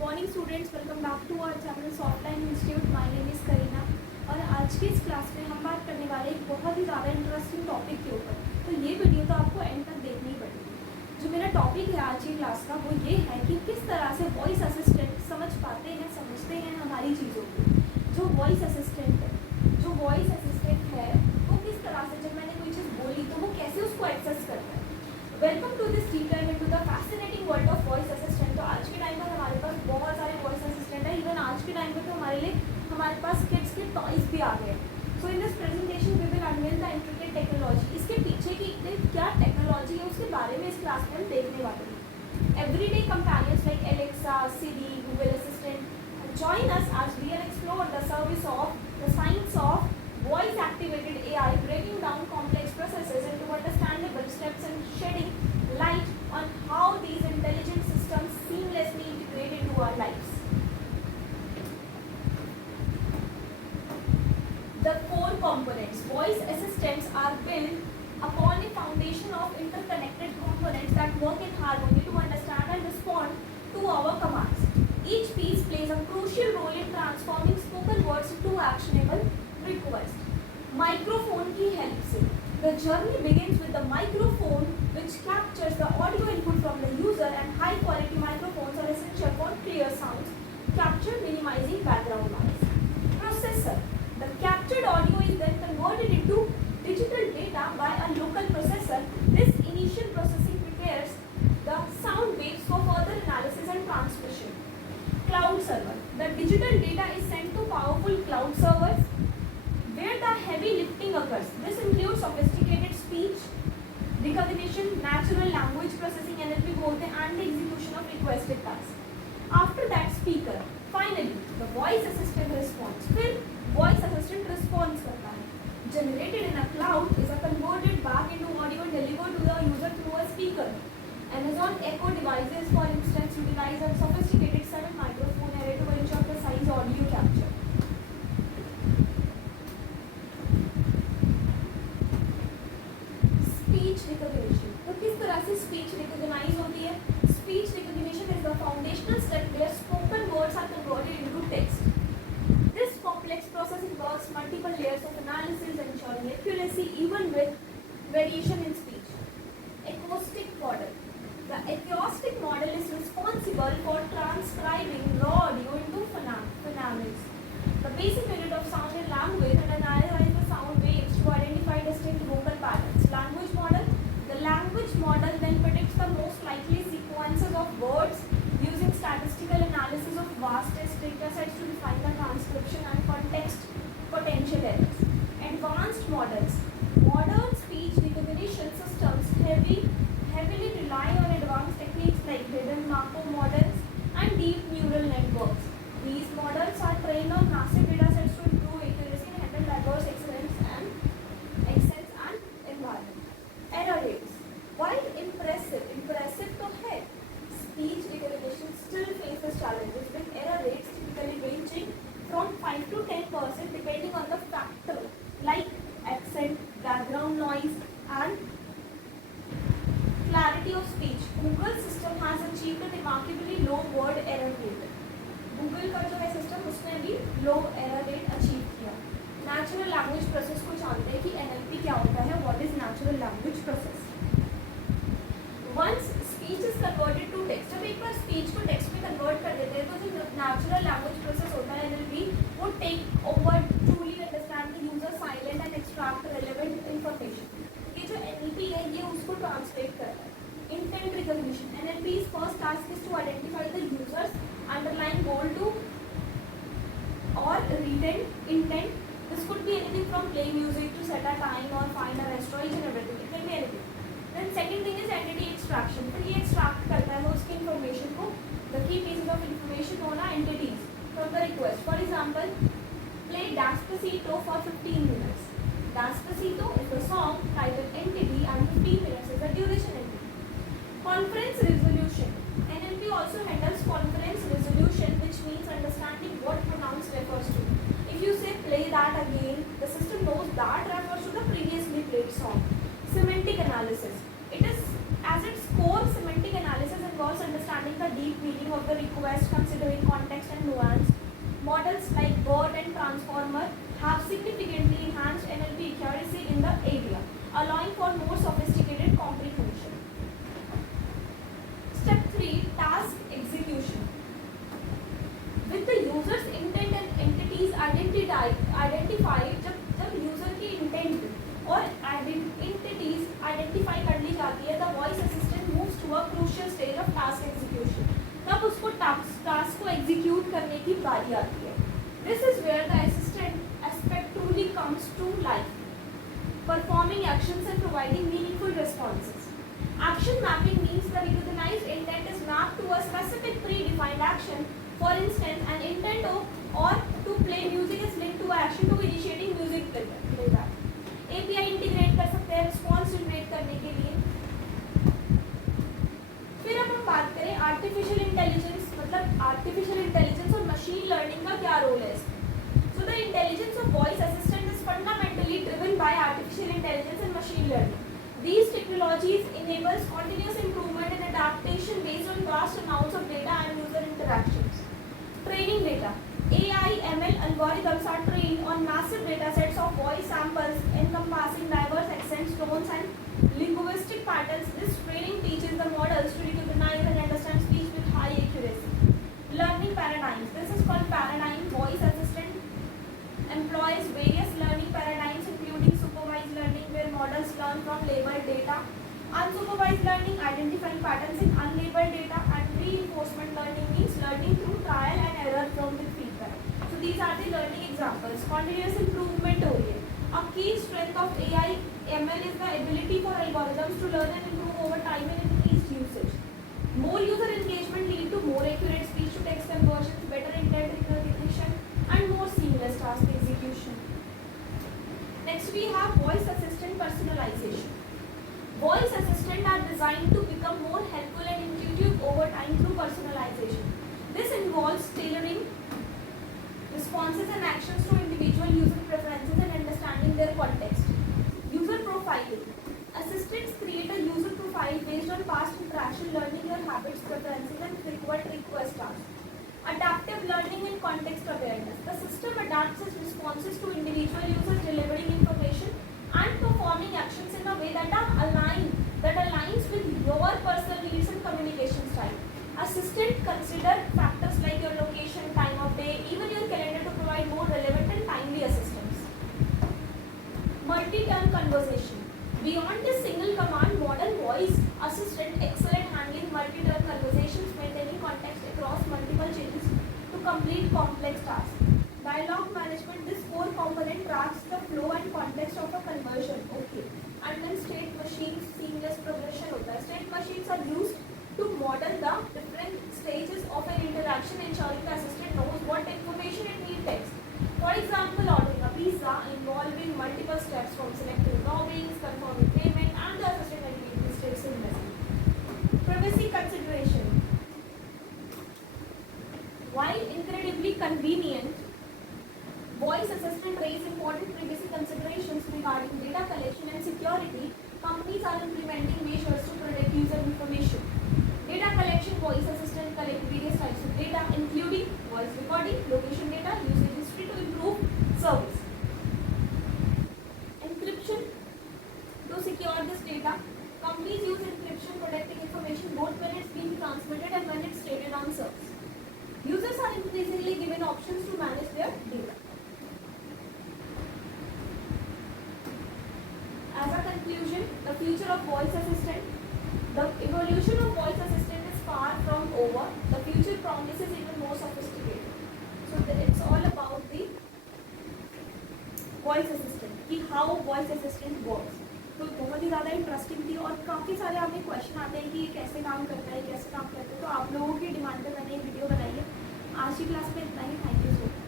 Morning students, welcome back to our channel Softline institute. My name is Kareena और आज की इस क्लास में हम बात करने वाले एक बहुत ही ज़्यादा इंटरेस्टिंग टॉपिक के ऊपर। तो ये वीडियो तो आपको एंड तक देखनी पड़ेगी। जो मेरा टॉपिक है आज की क्लास का वो ये है कि किस तरह से वॉइस असिस्टेंट समझते हैं हमारी चीज़ों को। जो वॉइस असिस्टेंट है वो किस तरह से जब मैंने कोई चीज़ बोली तो वो कैसे उसको एक्सेस करता है। Welcome to this deep dive into the fascinating world of voice assistant. तो आज के टाइम पर हमारे पास बहुत सारे वॉइस असिस्टेंट है। इवन आज के टाइम पर तो हमारे पास किड्स के टॉयज भी आ गए। So in this presentation we will unveil the intricate technology. इसके पीछे की क्या टेक्नोलॉजी है उसके बारे में इस क्लास में हम देखने वाले हैं। Everyday companions like Alexa, Siri, Google Assistant join us as we will explore the science of voice activated AI, breaking down complex processes into understandable steps and shedding light on how these intelligent systems seamlessly integrate into our lives. The core components. Voice assistants are built upon a foundation of interconnected components that work in harmony to understand and respond to our commands. Each piece plays a crucial role in transforming spoken words into actionable requests. Microphone की help से the journey begins with the microphone, which captures the audio input from the user, and high quality microphones are essential for clear sounds capture, minimizing background noise. Processor. The captured audio is then converted into digital data by a local processor. This initial processing prepares the sound waves for further analysis and transmission. Cloud server. The digital data is sent to powerful cloud servers where the heavy lifting occurs. This includes sophisticated speech recognition, natural language processing (NLP) बोलते हैं, and the execution of requested tasks. After that, speaker. Finally, the voice assistant response. फिर voice assistant response करता है. Generated in a cloud is converted back into audio and delivered to the user through a speaker. Amazon Echo devices, for instance, utilize a sophisticated 7 microphone array to ensure precise audio capture. Speech recognition. तो किस तरह से speech recognize होती है? Speech recognition is the foundational step where spoken words are converted into text. This complex process involves multiple layers of analysis, ensuring accuracy even with variation in speech. Acoustic model. The acoustic model is responsible for transcribing raw audio into phonemics, the basic unit of sound in language, and analyze the sound waves to identify distinct vocal patterns. Language model. The language model then predicts the most likely sequences of words using statistical analysis of vast data sets to define the transcription and context potential errors. Advanced models. Modern speech recognition systems heavily rely on advanced techniques like hidden Markov models and deep neural networks. These models are trained on massive data sets to improve accuracy and handle diverse accents and environment. Error rates. While impressive to है, speech recognition still faces challenges with error rates typically ranging from 5 to 10% depending on the factor like accent, background noise, and clarity of speech. Google system has achieved a remarkably low word error rate. Google का जो है system उसने भी low error rate achieve किया. Natural language process को जानते हैं कि NLP क्या होता है. What is natural language process? Once speech is converted to text. जब एक बार स्पीच को टेक्स्ट में कन्वर्ट कर देते हैं तो जो नेचुरल लैंग्वेज प्रोसेस होता है NLP, वो take over truly understand the user silent and extract relevant information. ये जो NLP है ये उसको ट्रांसलेट कर रहा है. Intent recognition. NLP's first task is to identify the user's underlying goal to or intent. This could be anything from play music to set a time or find a restaurant, each and everything. It can be anything. Then second thing is entity extraction. फिर ये extract करता है उसकी information को, the key pieces of information known as entities from the request. For example, play Despacito for 15 minutes. Despacito is the song title entity and 15 minutes is the duration entity. Conference resolution. NLP also handles conference resolution, which means understanding what pronouns refers to. If you say play that again, the system knows that refers to the previously played song. Semantic analysis. It is, as its core, semantic analysis involves understanding understanding the deep meaning of the request, considering context and nuance. Models like BERT and Transformer have significantly enhanced NLP accuracy in the area, allowing for more sophisticated comprehension. Step 3. Task execution. With the user's intent and entities identified, जब user की intent और entities identify कर ली जाती है, the voice assistant moves to a crucial stage of task execution. तब उसको task को एग्जीक्यूट करने की बारी आती है. This is where the assistant aspect truly comes to life, performing actions and providing meaningful responses. Action mapping means the recognized intent is mapped to a specific predefined action. For instance, an intent or to play music is linked to action to initiating music playback. API integrate कर सकते हैं response generate करने के लिए. फिर अब हम बात करें आर्टिफिशियल इंटेलिजेंस, मतलब आर्टिफिशियल इंटेलिजेंस और मशीन लर्निंग का क्या रोल है इसमें. So the intelligence of voice assistant is fundamentally driven by artificial intelligence and machine learning. These technologies enables continuous improvement and adaptation based on vast amounts of data and user interactions. Training data. AI ML algorithms are trained on massive data sets of voice samples encompassing diverse accents, tones and linguistic patterns. This training teaches the models to recognize and understand speech with high accuracy. Learning paradigms. This is called paradigm. Voice assistant employs various learning paradigms including supervised learning, where models learn from labeled data, unsupervised learning identifying patterns in unlabeled data, and reinforcement learning means learning through trial and error from with feedback. So these are the learning examples. Continuous improvement हो रही है. A key strength of AI ML is the ability for algorithms to learn and improve over time and increased usage. More user engagement lead to more accurate speech to text conversions, better intent recognition, and more seamless task execution. Next we have voice assistant personalization. Voice assistants are designed to become more helpful and intuitive over time through personalization. This involves tailoring responses and actions to individual user preferences and understanding their context. User profiling. Assistants create a user profile based on past interaction, learning your habits, preferences, and frequent request tasks. Adaptive learning and context awareness. The system adapts its responses to individual users, delivering information and performing actions in a way that aligns with your personal needs and communication style. Assistant consider factors like your location, time of day, even your calendar to provide more relevant and timely assistance. Multi-turn conversation. Beyond this single command, modern voice assistant excel at handling multi-turn conversations, maintaining context across multiple changes to complete complex tasks. Dialogue management. This core component tracks the flow and context of a conversion. Okay. And then state machines seamless progression होता है. State machines are used to model the different stages of an interaction, ensuring the assistant knows what information it needs text. For example, ordering a pizza involving multiple steps from selecting toppings, confirming payment, and the assistant agrees these steps seamlessly. Privacy consideration. While incredibly convenient, voice assistant raise important privacy considerations regarding data collection and security. Companies are implementing measures to protect user information. Data collection. Voice assistant collect various types of data, including voice recording, location data, usage history to improve service. Encryption. To secure this data, companies use encryption, protecting information both when it's being transmitted and when it's traded on servers. Users are increasingly given options to manage their data. As a conclusion, the future of voice assistant. The evolution of voice assistant is far from over. The future promises even more sophisticated. So it's all about the voice assistant, कि how voice assistant works. तो बहुत ही ज़्यादा interesting थी और काफ़ी सारे आपके question आते हैं कि ये कैसे काम करता है, कैसे काम करता है. तो आप लोगों की डिमांड पे मैंने ये वीडियो बनाई है. आज की क्लास में इतना ही. Thank you so much.